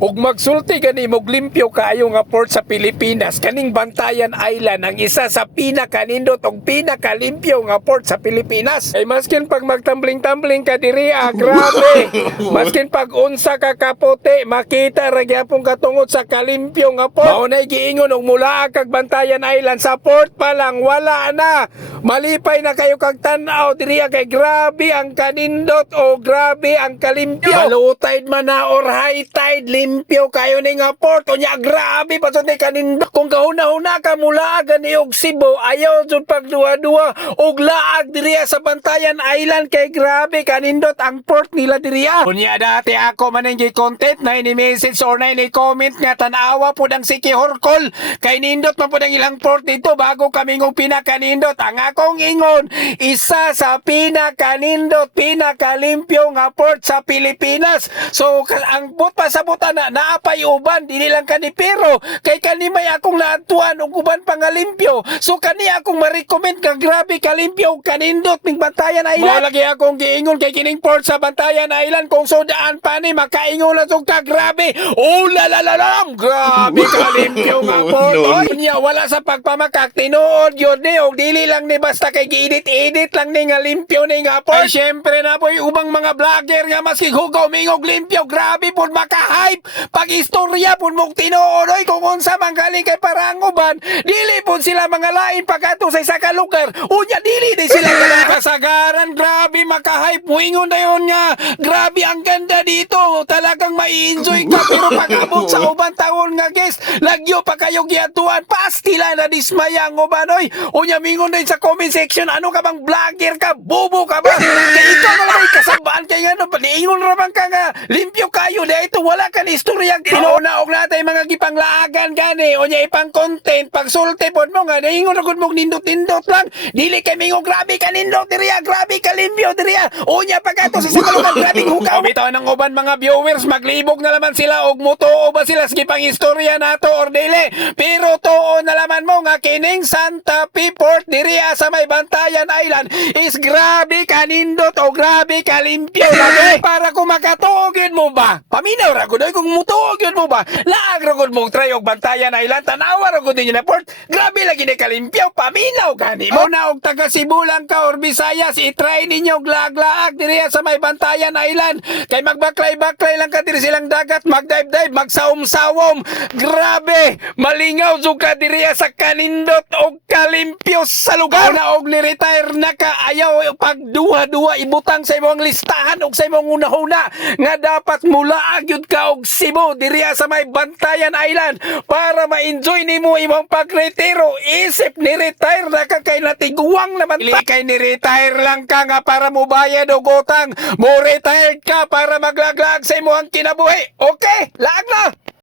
ug magsulti gani mo limpyo kaayo nga port sa Pilipinas. Kaning Bantayan Island ang isa sa pinakanindot ug pinakalimpyo nga port sa Pilipinas. Ay maskin pag magtambling-tambling ka diri ah grabe. Maskin pag unsa ka kapote makita ra gyapon katungod sa kalimpyo nga port. Mao. Nay giingon og mula kag Bantayan Island sa port pa lang wala na. Malipay na kayo kag tan-aw diri ah, kay grabe ang kanindot o grabe ang kalimpyo. Low tide man na or high tide limpyo kayo ni nga port o nya grabe pa sa kanindot kung kahuna-huna ka mula gani og Cebu ayaw jud pagduwa-duwa og laag diri ah, sa Bantayan Island. Kay grabe kanindot ang port nila diri ah. Unya dati ako man ang content na ini message or na ini comment nga tanawa po ang Siki Horkol kay nindot man po ang ilang port dito bago kami ng pinakanindot ang akong ingon isa sa pinakanindot pinakalimpyo nga port sa Pilipinas. So ang bot pa sa buta na naapay uban dili lang kani pero. Kay kani may akong naatuan og uban pangalimpyo so kani akong ma-recommend ka grabe kalimpyo ug kanindot ning Bantayan Island. Lagi akong giingon kay kining port sa Bantayan Island. Kung sodaan pa ni makaingon na sug ka grabe. Oh la la la grabe kalimpyo nga port. no, niya wala sa pagpamakak. Tinuod yun ni og dili lang ni basta kay giedit-edit lang ni nga limpyo ni nga port. Ay syempre na boy. Ubang mga vlogger nga maski hugaw mingog limpyo grabe pud maka-hype pag istorya pud mong tinuod oy kung unsa man galing kay paranguban dili pud sila mga lain pagkato sa isa ka lugar unya dili di sila kasagaran grabe maka-hype. Muingon na yun nga grabe ang ganda dito. Talagang mai-enjoy ka. Pero pag abot sa ubang taon nga guys lagyo pa kayo giyatuan pastila na dismaya ang uban oy unya mingon din sa comment section ano ka bang vlogger ka? Bobo ka ba? Kay ikaw na lang kasabaan kay ano paniingon ra bang ka nga? Limpyo kayo. Na ito wala ka ni istorya tinunaog natay mga gipanglaagan gani unya ipang content pag sulti pod mo nga. Naingon ra gud mo nindot-nindot lang. Dili kay mingon grabe ka nindot diriya grabe ka limpyo diriya unya pagkato sa sakalugan grabe hukaw bitaw ng uban mga viewers maglibog na laman sila og mutuo ba sila? Sige pang istorya nato or dili. Pero tuo na laman mo nga kining Santa Fe Port diriya sa may Bantayan Island is grabe kanindot o grabe kalimpyo. Lagi para kung makatuogin mo ba paminaw ra gud kung mutuogin mo ba laag ra gud mo try og Bantayan Island tanawa ra gud ninyo na port. Grabe lagi ni kalimpyo paminaw gani mo na og taga Cebu lang ka or Visayas i-try ninyo og laag-laag diriya sa may Bantayan Island. Kay magbaklay-baklay lang ka diri silang dagat magdive-dive magsawom-sawom grabe malingaw jud ka diriya sa kanindot og kalimpyo sa lugar. Na og ni-retire na ka ayaw pag duha-duha ibutang sa imong listahan og sa imong una-una. Nga dapat mula agyud ka og Cebu diriya sa may Bantayan Island. Para ma-enjoy nimo imong pagretiro isip ni retire na ka kay natiguang naman ta kay ni retire lang ka nga para mo bayad og utang mo retired ka para maglaglag sa imong kinabuhi. Okay laag na